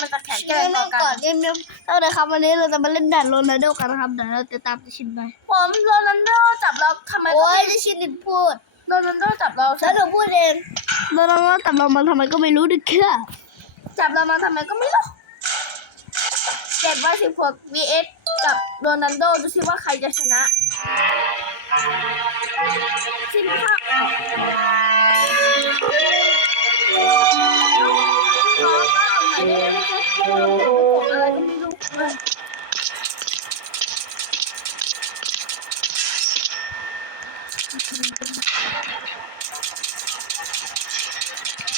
มันจะแข็งแกเดี๋ร่ยวงต่นั่องกันก่อนเดี๋ยวเดี๋ยวเอาเลยครับวันนี้เราจะมาเล่นด่านโรนัลโดกันนะครับเดี๋ยวเราจะตามไปชินไปผมโรนัลโดจับเราทำไมก็โอ้ยไม่จะชินดิพูดโรนัลโดจับเราแล้วหนูพูดเองโรนัลโดแต่เรามาทำไมก็ไม่รู้ดิแค่จับเรามาทำไมก็ไม่รู้เจ็ดว่าสิบหก vs กับโรนัลโดดูสิว่าใครจะชนะสิบห้าขอข้าว หน่อยได้ไหมคะพราะว่าผมกดอะไรก็ไม่รู้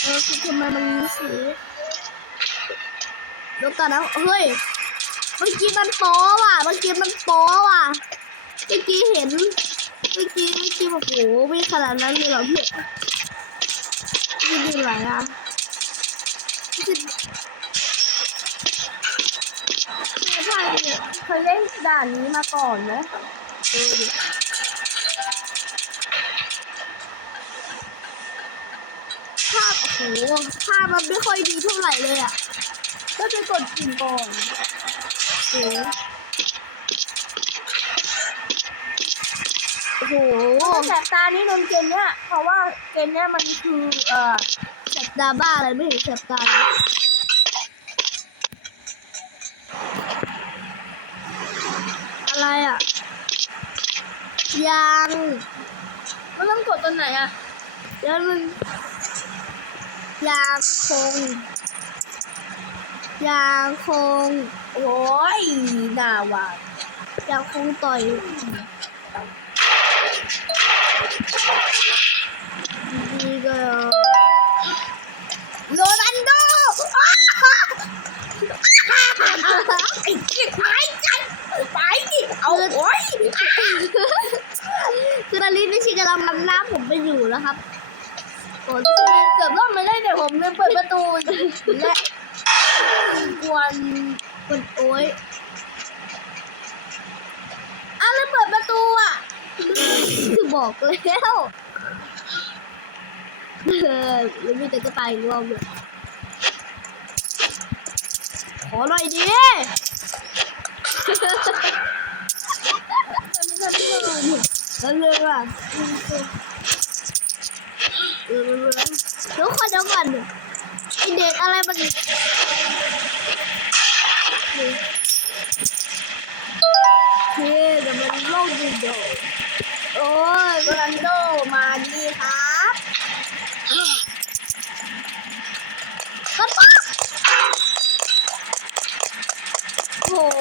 เออคือทำไมมันมีสีเดี๋ยวก่อนนะเฮ้ยเมื่อกี้มันโป๊ว่ะเมื่อกี้มันโป๊ว่ะเมื่อกี้เห็นเมื่อกี้เมื่อกี้โอ้โหไม่ขนาดนั้นเลยเหรอพี่พี่ดีไหลอะ เคยเล่นด่านนี้มาก่อนไหมภาพโอ้โหภาพมันไม่ค่อยดีเท่าไหร่เลยอะ ก็จะกดกิ่งก่อนโอ้โหโอ้โหแสบตานี่นนเกมเนี้ยเพราะว่าเกมเนี้ยมันคือเอ่อแสบตาบ้าอะไรไม่เห็นแสบตาเลย อะไรอะ ยังมันต้องกดตัวไหนอะแล้วมันยางคง ยางคง โอ้ยน่าหวานยางคงต่อยดีก็โรนัลโด ไอ้เกียไปกันไปดิ เอาโอ้ยคือตอนนี้นิชิกำลังนำหน้าผมไปอยู่แล้วครับโอ้ยเกือบรอดไม่ได้เดี๋ยวผมลืมเปิดประตูและกวนมันโอ้ยอ้าวลืมเปิดประตูอะคือบอกแล้วเออแล้วมีแต่ก็ตายอีกรอบเลยขอหน่อยดิ เรื่องอะเดี๋ยวขอเดี๋ยวก่อนไอเด็กอะไรมันเฮ้ยเดี๋ยวมันโลกดีเดียวโอ้ยโรนัลโดครับ ก็ป้าโอ้โห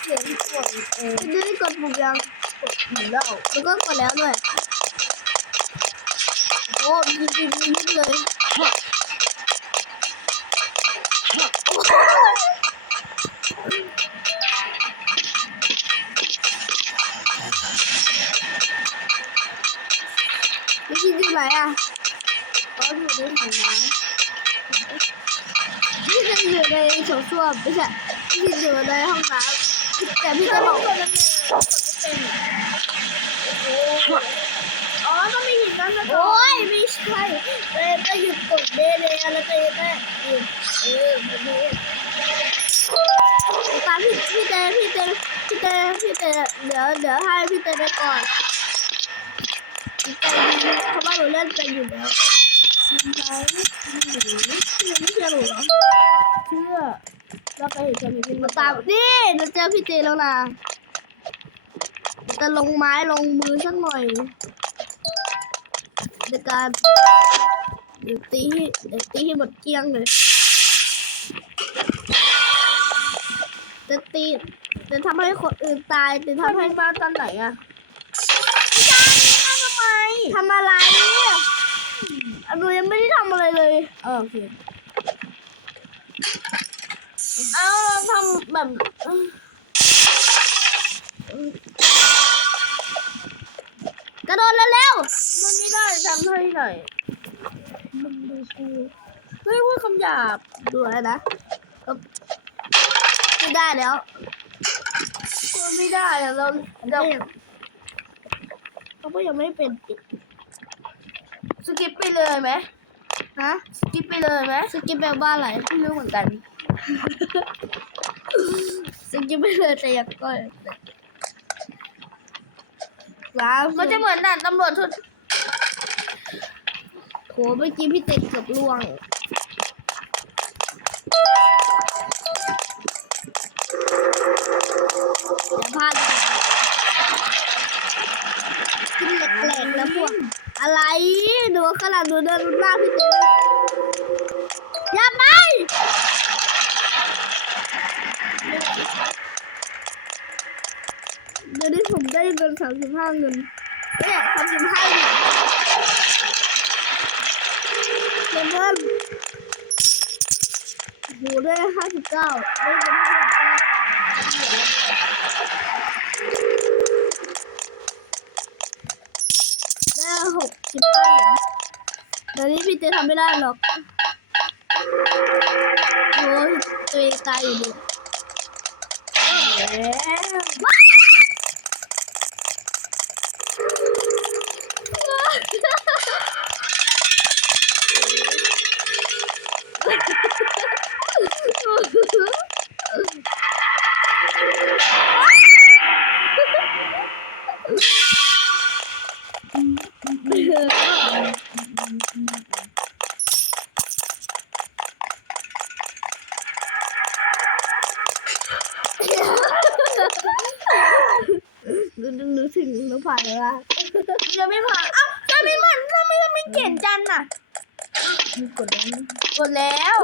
เสียงกวนเออ ไม่ ได้กดปุ่มยังหนีแล้วแล้วก็กดแล้วด้วยโอ้ยิงยิงยิงเลยนี่ยิงที่ไห นอะก็อยู่ในถังน้ำนี่จะอยู่ในโถส้วมไม่ใช่นี่จะอยู่ในห้องน้ำแต่พี่พี่จะจะบบออกกคนละเมย์อ๋อต้องมีหินกันนะโอ้ยไม่ใช่เต้ก็หยุดกดเดเลยแล้วเต้ก็หยุดเออแบบนี้ตามพี่พี่เตพี่เตพี่เตพี่เตเดี๋ยวเดี๋ยวให้พี่เตไปก่อนพี่เตเพราะว่าหนูเล่นเป็นอยู่แล้วชิมไหมยังไม่เชื่อหนูเหรอเชื่อเราไปเห็นคนนี้เป็นมามาตามนี่เราเจอพี่เตแล้วนะ จะลงไม้ลงมือสักหน่อยในการเดี๋ยวตีให้เดี๋ยวตีให้หมดเกลี้ยงเลยจะตีจะทำให้คนอื่นตายจะทำทำให้ให้บ้านตอนไหนอะทำไมทำอะไรเนี่ยอะหนูยังไม่ได้ทำอะไรเลยเออโอเคเอาเราทำแบบเอ้ยก ระโดดเร็วมันไม่ได้ทำให้หน่อยๆมึงดูกูเฮ้ยพูดคำหยาบดูอะไรนะเอ้าไม่ได้แล้วพูดไม่ได้อะเราเราเราเขาก็ยังไม่เป็นอีกสกิปไปเลยไหมฮะสกิปไปเลยไหมสกิปแปลว่าอะไรไม่รู้เหมือนกันสกิปไปเลยแต่อยังก็ ว้าวมันจะเหมือนด่านตำรวจทุกโหเมื่อกี้พี่เต็กเกือบล่วงอย่าพลาดเลยขึ้นแหลกๆแล้วพวก อะไรดูขนาดดูเดินหน้าพี่ามสิบห้าเงินเนี่ยสามสิบห้าเหรียญเงินเงินโหได้ห้าสิบเก้าได้เงินห้าสิบเก้าได้หกสิบเก้าเหรียญเดี๋ยวนี้พี่เต้ทำไม่ได้หรอกโอ้ยตัวเองตายอยู่ดีนึกนึ ถึงนึกผ่านเลยว่าจะไม่ผ่านอ้าวจะไม่มันทำไมมันไม่เก่งจันน่ะ กดแล้วกดแล้ว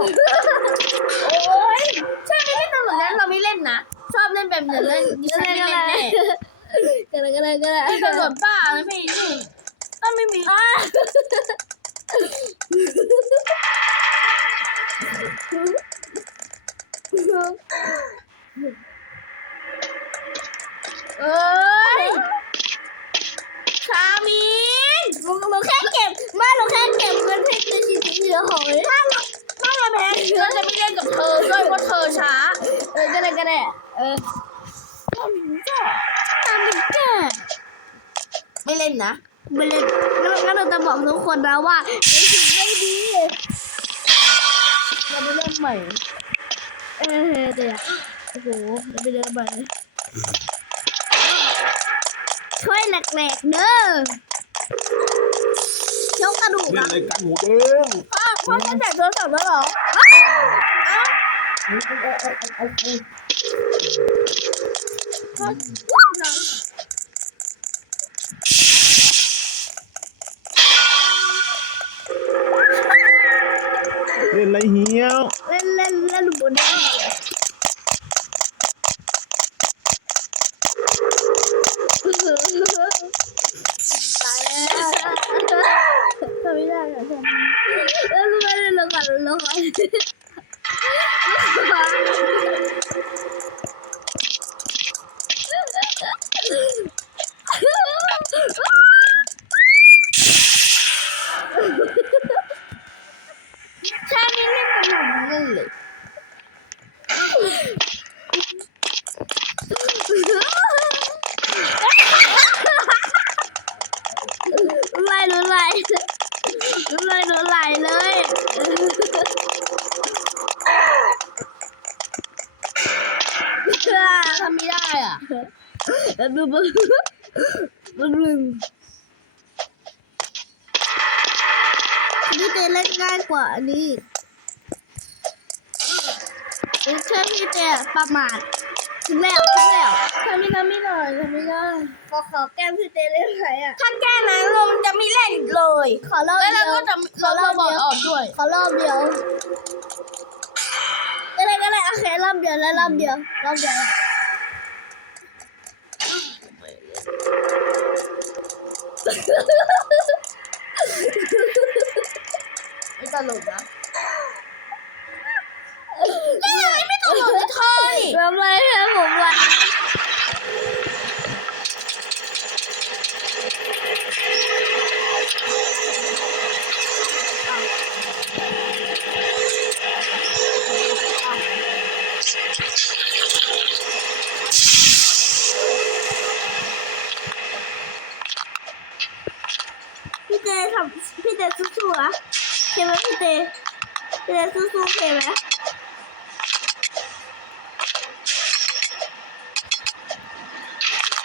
โอ้ยใช่ไม่เล่นตำรวจนั้นเราไม่เล่นนะ ชอบเล่นแบบเดินเล่นดิฉันไม่เล่นแน่ก็ได้ก็ได้ก็ได้ตำรวจป้าอะไรไม่นี่ต้องไม่มี ในชีวิตเดียวหอยถ้าเราแพ้เราจะไม่เล่นกับเธอด้วยเพราะเธอช้า เออก็ได้ก็ได้เออชามินจ้ะตามดิแกไม่เล่นนะไม่เล่นงั้นงั้นเราจะบอกทุกคนนะว่าในสิ่งไม่ดีเราไม่เล่นใหม่ เออเดี๋ยวโอ้โหเราไปเดินไปช่วยแหลกๆเด้อเคี้ยวกระดูกเล่นอะอะไรกันหมูเด้งพ่อ พ่อจะแจกโทรศัพท์แล้วเหรออ้าวพ่อเล่นอะไรเหี้ยว เล่นเล่นเล่นบนได้ตายแล้วทำไม่ได้อะทำแล้วรู้ไหมเล่นลงกันลงกัน ชามินเล่นกับหนูเล่นเลย ไหลหนูไหล หนูไหลหนูไหลเลยทำไม่ได้อะแล้วดูบึ้งบึ้งบึ้งพี่เต้เล่นง่ายกว่าอันนี้เอ้ยเชื่อพี่เต้ประมาท ถึงแล้วถึงแล้วทำไม่ได้ไม่ได้ทำไม่ได้ขอขอแก้มพี่เต้เล่นไหมอะถ้าแก้นั้นลมจะไม่เล่นอีกเลย ขอรอบแล้วเดีเรายวก็จะขอเรารอบบอเดีกยวออกด้วย ขอรอบเดียวก็ได้ก็ได้โอเครอบเดียวแล้วรอบเดียวรอบเดียวไม่ตลกนะแล้ว ยังไม่ตลกกับเธอนี่ทำไรครับผมไรพี่เจทำพี่เจสู้ๆนะใช่ไหมพี่เจเตพี่เตสู้ๆโอเคไหม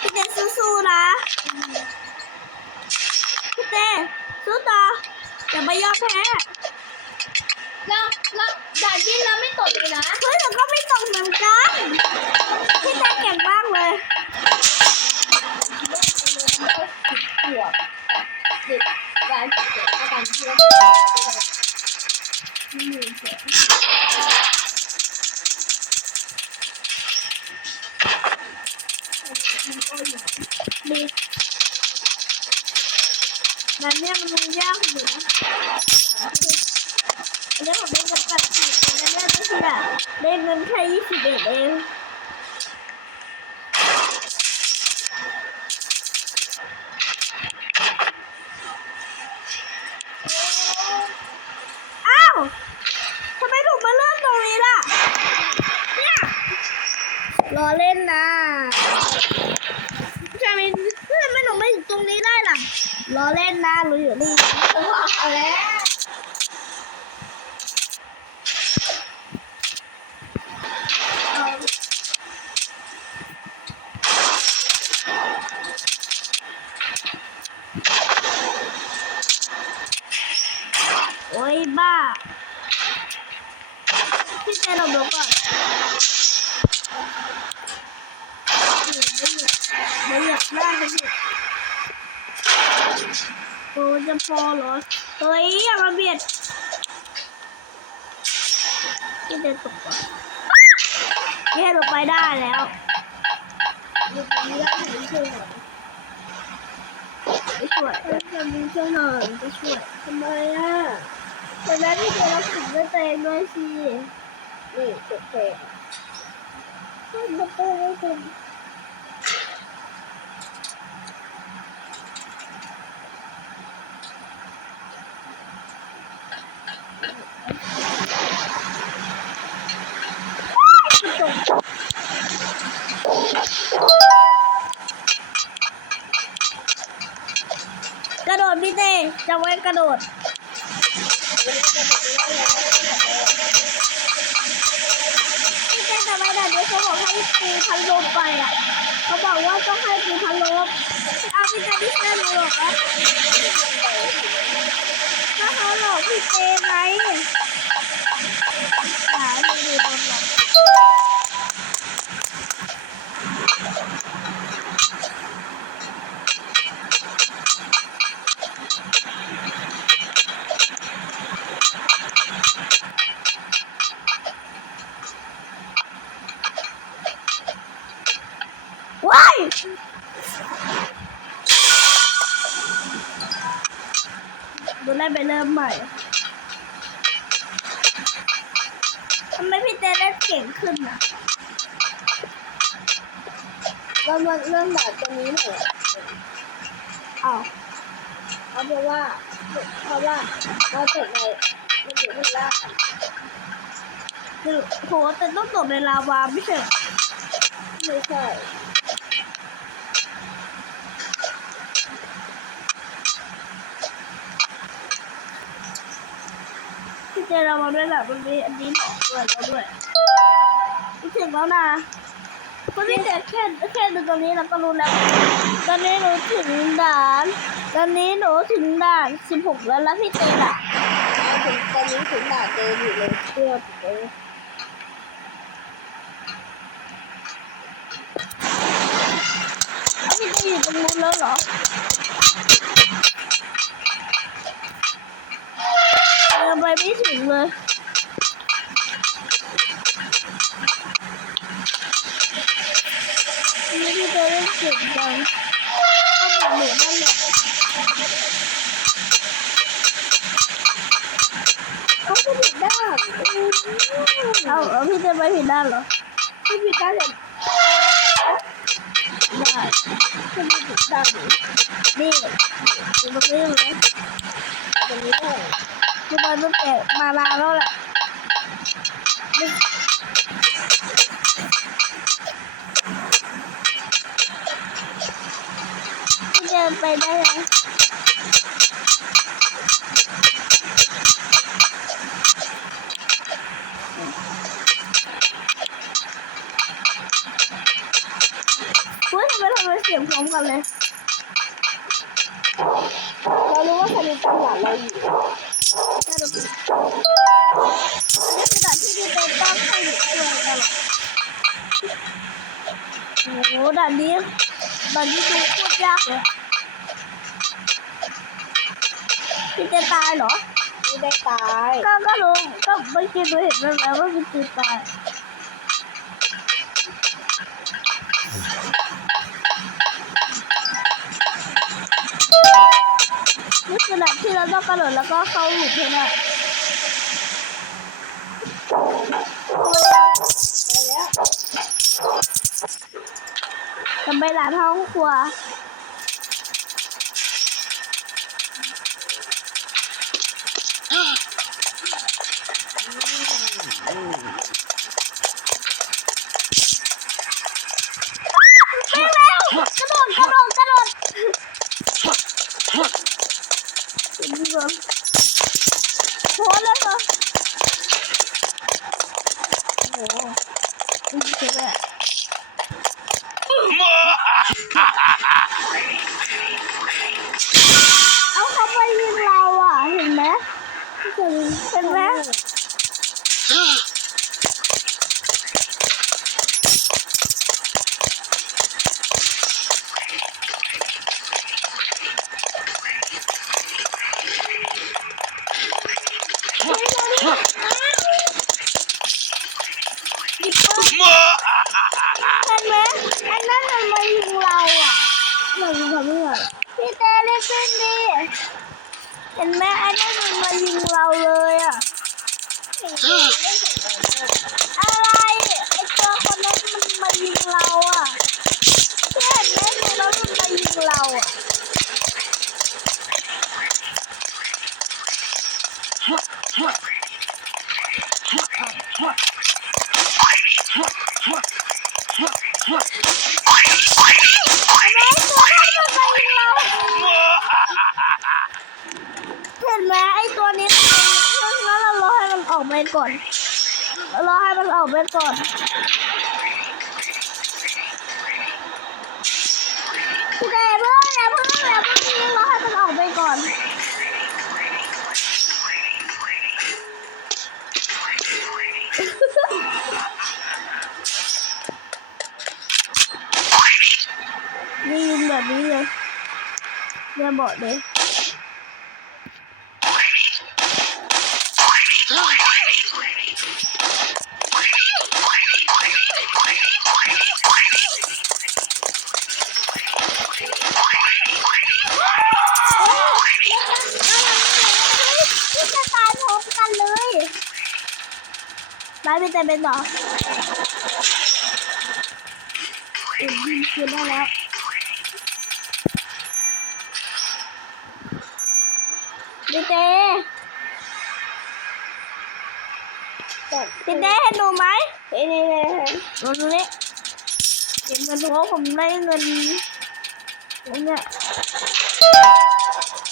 พี่เตสู้ๆนะพี่เตสู้ต่ออย่า ไปยอมแพ้แล้วแล้วด่านที่เราไม่ตกเลยนะเฮ้ยแต่ก็ไม่ตกเหมือนกันพี่เตเก่งมากเลยขวบเด็กวัยสิบเจ็ดอาการเชื่อหนึ่งเจ็ด ดี แต่เนี่ยมันยากอยู่นะอันนี้ผมเล่นกับตัดสิบแต่เนี่ยก็คืออะเล่นเงินแค่ยี่สิบเอ็ดเองอ้าวทำไมถูกมาเลื่อนตรงนี้ล่ะ เนี่ยรอเล่นนะใช่ไหมเพื่อนไม่หนูไม่ถึงตรงนี้ได้ล่ะรอเล่นนะหนูอยู่นี่เอาแล้วโอ้ยบ้า พี่เจนเราดูก่อนไม่อยากไม่อยากได้เลย โอ้จะพอเหรอ เฮ้ย อย่ามาเบียดพี่เจนตกก่อนพี่ให้เราไปได้แล้วอยู่ตรงนี้แล้ถึงช่วยไม่ช่วยจะมีช่วยหน่อยไม่ช่วยทำไมอะแต่แล้วพี่เจนเราถึงด้วยตัวเองด้วยสินี่เจ็บเจ็บไม่ต้องไม่ต้อง กระโดดพี่เต้ จะไว้กระโดดพี่เจ๊จะไว้ด่านนี้เขาบอกให้ปูพันลมไปอะ เขาบอกว่าต้องให้ปูพันลมเอาพี่เจ๊ที่เต้หนูหรอกนะก็เขาหลอกพี่เจ๊ไง ว้ายดูแลไปเริ่มใหม่ทำไมพี่เต้เล่นเก่งขึ้นอะเรามเริ่มด่านตรงนี้หน่อยอ้าวเอาเพราะว่าเพราะว่าเราตกในมันอยู่ข้างล่างคือโหแต่ต้องตกในลาวาไม่ใช่ไม่ใช่ เจเรามาด้วยแหละมันมีอันนี้หนอกด้วยแล้วด้วยพี่ถึงแล้วนะเพราะพี่เจแค่แค่ดูตรงนี้เราก็รู้แล้ว ตอนนี้หนูถึงด่าน ตอนนี้หนูถึงด่านสิบหกแล้วแล้วพี่เจล่ะถึงตอนนี้ถึงด่านเจออยู่เลยเพื่อเจอพี่เจอยู่ตรงนู้นแล้วเหรอยัง ไปไม่ถึงเลยนี่พี่เจเล่นเก่งจังก็เหมือนหนูนั่นแหละเขาก็ผิดด้านเอาเอาพี่จะไปผิดด้านเหรอที่ผิดด้านอย่างได้ที่มีผิดด้านนี่อยู่ตรงนี้เลยตรงนี้เลย คือมันตั้งแต่มาลาแล้วแหละเดินไปได้ไหมอุ้ยทำไมทำไมเสียงพร้อมกันเลย เรารู้ว่าคนิทตามหลานเราอยู่ ได้ดูอันนี้กระดาษที่พี่เต้ต้องให้หนูช่วยกันหรอโอ้โหด่านนี้ด่านนี้ดูโคตรยากเลยพี่เต้ตายเหรอไม่ได้ตาย ก็ก็รู้ก็เมื่อกี้ดูเห็นแล้วว่าพี่จะตาย นี่คือด่านที่เราต้องกระโดดแล้วก็เข้าหลุมให้ได้ได้แล้วทำไมหลานห้องครัว ไปแล้วกระโดดกระโดดกระโดดเห็นดีกว่าโพสเลยเหรอโอ้โหนี่คือแบบ เอาเขาไปยิงเราอะ เห็นไหมเห็นเห็นไหมดิปเปอร์เห็นไหมไอ้นั่นมันมายิงเราอะเรายิงเขาไม่เหรอพี่ เต้เล่นขึ้นดิเห็นไหมไอ้นั่นมันมายิงเราเลยอะ อะไรไอ้ตัวคนนั้นมันมายิงเราอะพี่เห็นไหมตัวนั้นมันมายิงเราอะเห็นไหมไอ้ตัวนี้มันแล้วเรารอให้มันออก ไปก่อนรอให้มันออกไปก่อนพี่แต่เพิ่งอย่าเพิ่งอย่าเพิ่งยิงรอให้มันออกไปก่อนนี่ยิงแบบนี้เลยอย่าบอกเลย พี่จะตายพร้อมกันเลย ไปไปแต่เป็นต่อเอ็มยิงคืนได้แล้วพี่เต้พี่เต้เห็นหนูไหมเฮ้ยนี่นี่หนูตรงนี้เห็นเงินเพราะผมได้เงินแล้วเนี่ย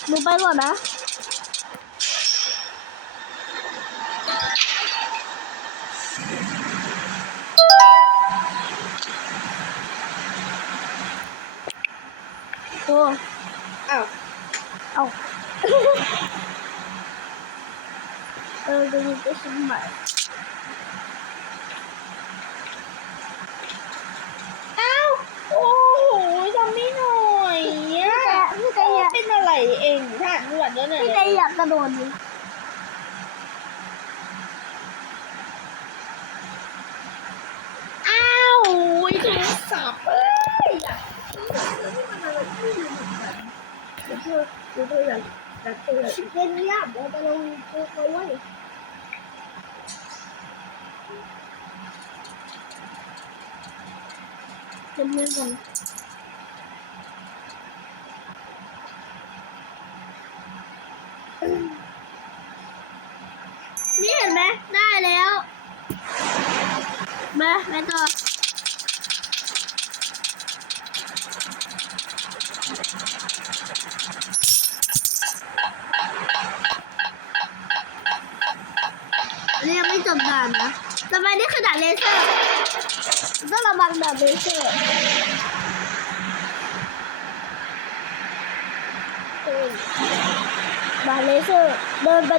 หนูไปก่อนนะ โอ้อ้าวเอาเออจะมีไปชิ้นใหม่อ้าวโอ้โหทำไม่หน่อยอะพี่แต่อยาก เป็นอะไรเองท่านหวัดเยอะหน่อยพี่แต่อยากกระโดดดิ อ้าวโอ้ยโทรศัพท์เอ้ยอยาก เดี๋ยวเพื่อเดี๋ยวเพื่ออยากอยากเตือน เล่นยากเราจะลงตัวเขาไว้เล่นเล่นกันนี่เห็นไหมได้แล้วมาไปต่ออันนี้ยังไม่จบด่านนะต่อไปนี่คือด่านเลเซอร์ต้องระวังด่านเลเซอร์ ยบาเลเซอร์ เดินไป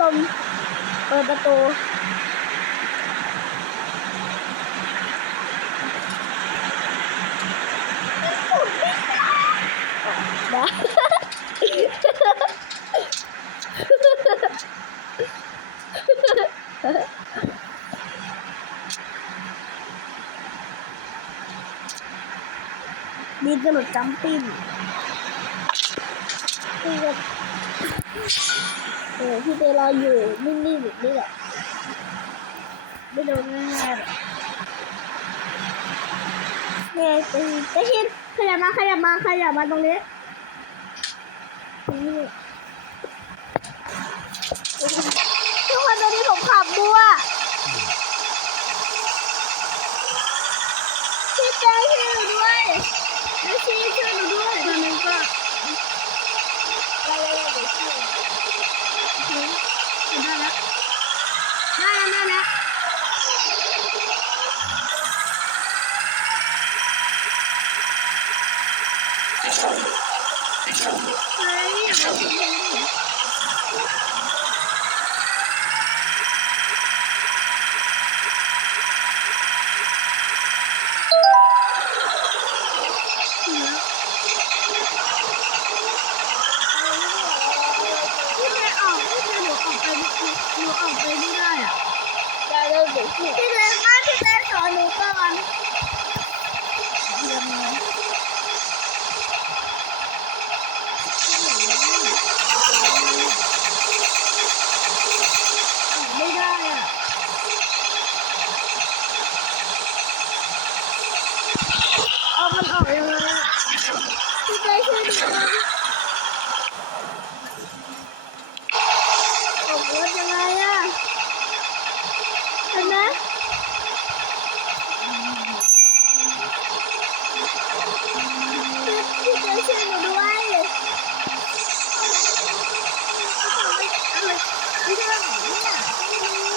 ตรงพัดลม เปิดประตู ได้ ดีกระโดดจัมปิ้งพี่ก็เออพี่เตร ออยู่นิ่งๆแบบนี้แหละไม่โดนง่ายๆหรอกเนี่ยจะจะเห็นขยับมาขยับมาขยับมาตรงนี้ทุกคนตอนนี้ผมขับบัวพี่เต้ช่วยหนูด้วยแล้วชีช่วยหนูด้วยตอนนี้ก็อะไรอะไรเดี๋ยวช่วยได้แล้วได้แล้วได้แล้ว เฮ้ยอย่ามาคิดเลยดิพี่เจออกพี่เจหนูออกไปหนู ออกไปไม่ได้อะได้เลยเดี๋ยวพี่พี่เจมาพี่เจสอนหนูก่อนไม่ได้อะ เอามันออกยังไงอะพี่เต้ช่วยดูหน่อยออกรถยังไงอะเห็นไหมพี่พี่เต้ช่วยหนูด้วยอะไร ไม่ได้